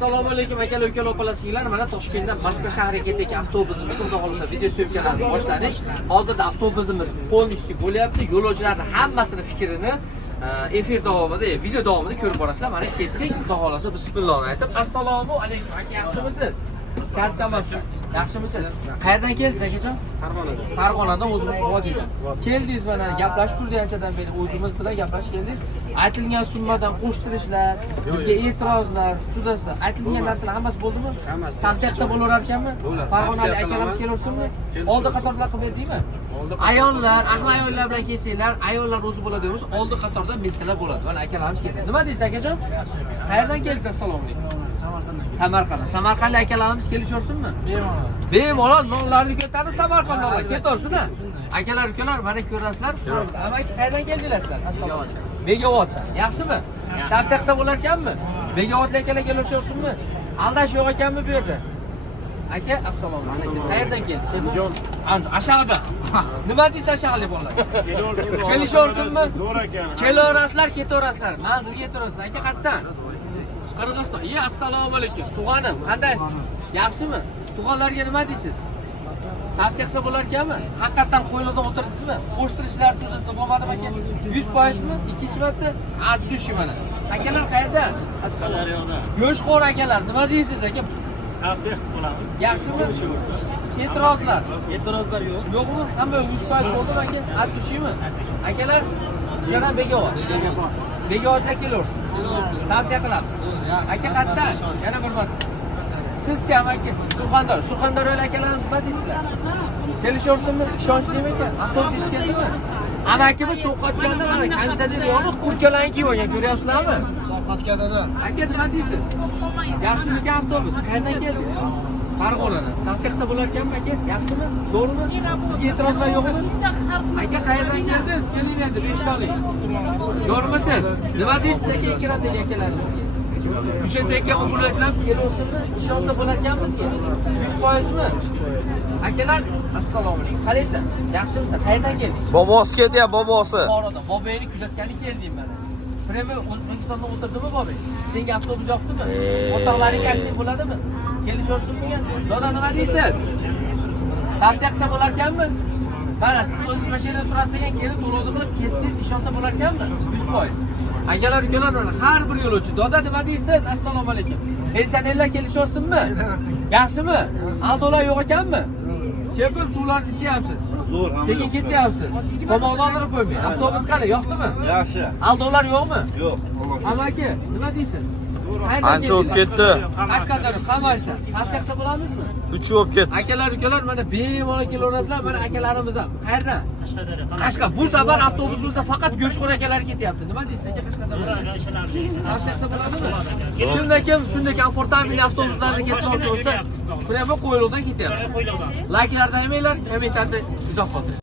Assalomu alaykum akalar, ukalar, opalar, singillar. Mana Toshkentdan Moskva shahriga ketdik avtobusimiz. Xudo xolisa video syomkalarni boshladik. Hozirda avtobusimiz polniy bo'lyapti. Yo'lovchilarning hammasini fikrini efir davomida, video davomida ko'rib borasizlar. Mana ketdik. Xudo xolisa bismillah aytib. Assalomu alaykum aka, yaxshimisiz? Charchamasizlar. Yaxshimisiz? Qayerdan keldingiz akajon? Farg'onadan. Farg'onadan o'zimiz vodiydan. Keldingiz mana gaplashib turdik anchadan beri o'zimiz bilan gaplashib keldingiz. Aytilgan summadan qo'shtirishlar, bizga e'tirozlar, tudasizlar. Aytilgan narsalar hammasi bo'ldimi? Hammasi. Tavsiya qilsa bo'laveradimi? Farg'onalik akalarimiz kelarsinmi? Oldi qatorlar qilib berdingmi? Ayollar, ahli ayollar bilan kelsanglar, ayollar o'zi bo'ladi demiz, oldi qatorda mezkalar bo'ladi. Mana akalarimiz keldi. Nima deysiz akajon? Qayerdan keldingiz? Assalomu alaykum. Samarqand. Samarqandlik akalarimiz kelisharsinmi? Bemalol nonlarni ko'tarib Samarqanddan ketarsin-a. Akalar, ukalar, mana ko'rasizlar. Amaki qayerdan keldinglar? Assalomu alaykum. Begovatdan. Yaxshimi? Tavsiya qilsa bo'lar ekanmi? Begovatlik akalar kelisharsinmi? Aldash yo'q ekanmi bu yerda? Aka, assalomu alaykum. Qayerdan keldingiz? Jon. Ashag'ida. Nima deysiz ashag'lik bolalar? Kelisharsinmi? Zo'r ekan. Kelaverasizlar, ketaverasizlar. Manzilga yetarasizlar. Aka qayerdan? Qirg'iziston. Assalomu alaykum. Tug'anim, qandaysiz? Yaxshimi? Tug'anlarga nima deysiz? Tavsiya qilsa bo'lar ekanmi? Haqiqatan qo'yildan o'tirdingizmi? Qo'shtirishlar turdingizmi? Bo'lmadimi aka? 100%mi? Ikkinchi marta addushi mana. Akalar qayerda? Qashqadaryoda. Go'shxo'r akalar, nima deysiz aka? Tavsiya qilib qolamiz. Yaxshimi? E'tirozlar. E'tirozlar yo'q. Yo'qmi? Hamma 100% bo'ldimi aka? Addushimi? Akalar, sizlardan begovat. Begovatlar kelaversin. Tavsiya qilamiz. Aka qayerda? Yana bir marta. Sizchi amaki? Surxondaryolik akalarimiz nima deysizlar? Kelisharsinmi? Ishonchlimi ekan? Avtobus yetib keldimi? Amakimiz sovqotganda mana konditsioner yo'qmi? Kurtkalarni kiyib olgan, ko'ryapsizlarmi? Sovqotganida. Aka nima deysiz? Yaxshimi avtobus? Qayerdan keldingiz? Farg'onadan. Tavsiya qilsa bo'lar ekanmi aka? Yaxshimi? Zo'rmi? Bizga e'tirozlar yo'qmi? Aka qayerdan keldingiz? Keling endi, beshtoqlik. Zo'rmisiz? Nima deysiz aka ikkiladagi akalarimizga? Hussein aka umurlaysiz kelarsinmi? Ishonsa bo'lar ekanmizga? 100%mi? Akalar, assalomu alaykum. Qalaysan? Yaxshimisiz? Qayerdan keldingiz? Bobosi ketyapti, bobosi. Orada boboyni kuzatgani keldim mana. Premi O'zbekistonda o'tirdimi boboy? Senga avtobus yoqdimi? O'rtoqlaring aksing bo'ladimi? Kelisharsinmi? Doda nima deysiz? Tavsiya qilsa bo'lar ekanmi? Mana siz o'zingiz mashinada turasiz ekan, kelib to'lovni qilib ketdingiz, ishonsa bo'lar ekanmi? 100%. Akalar, ukalar, mana har bir yo'lovchi. Doda nima deysiz? Assalomu alaykum. Pensionerlar kelisharsinmi? Yaxshimi? Aldolar yo'q ekanmi? Chepim suvlarni ichyapsiz. Zo'r, Sekin ketyapsiz. Tomoqni oldirib qo'ymang. Avtobus qani, yoqdimi? Yaxshi. Aldolar yo'qmi? Yo'q. Amaki, nima deysiz? Ancha o'tib ketdi. Qashqadaryo, Qamashda. Tavsiya qilsa bo'lamizmi? 3 bo'lib ketdi. Akalar, ukalar, mana bemalol kelaverasizlar. Mana akalarimiz ham. Qayerdan? Qashqa. Bu safar avtobusimizda faqat go'shxo'r akalar ketyapti. Nima deysiz aka Qashqadaryo? Tavsiya qilsa bo'ladimi? Kim shunday komfortabil avtobuslarda ketmoqchi bo'lsa, prema qo'yiluvdan ketyapti. Layklardan yemanglar, kommentariyada izoh qoldiring.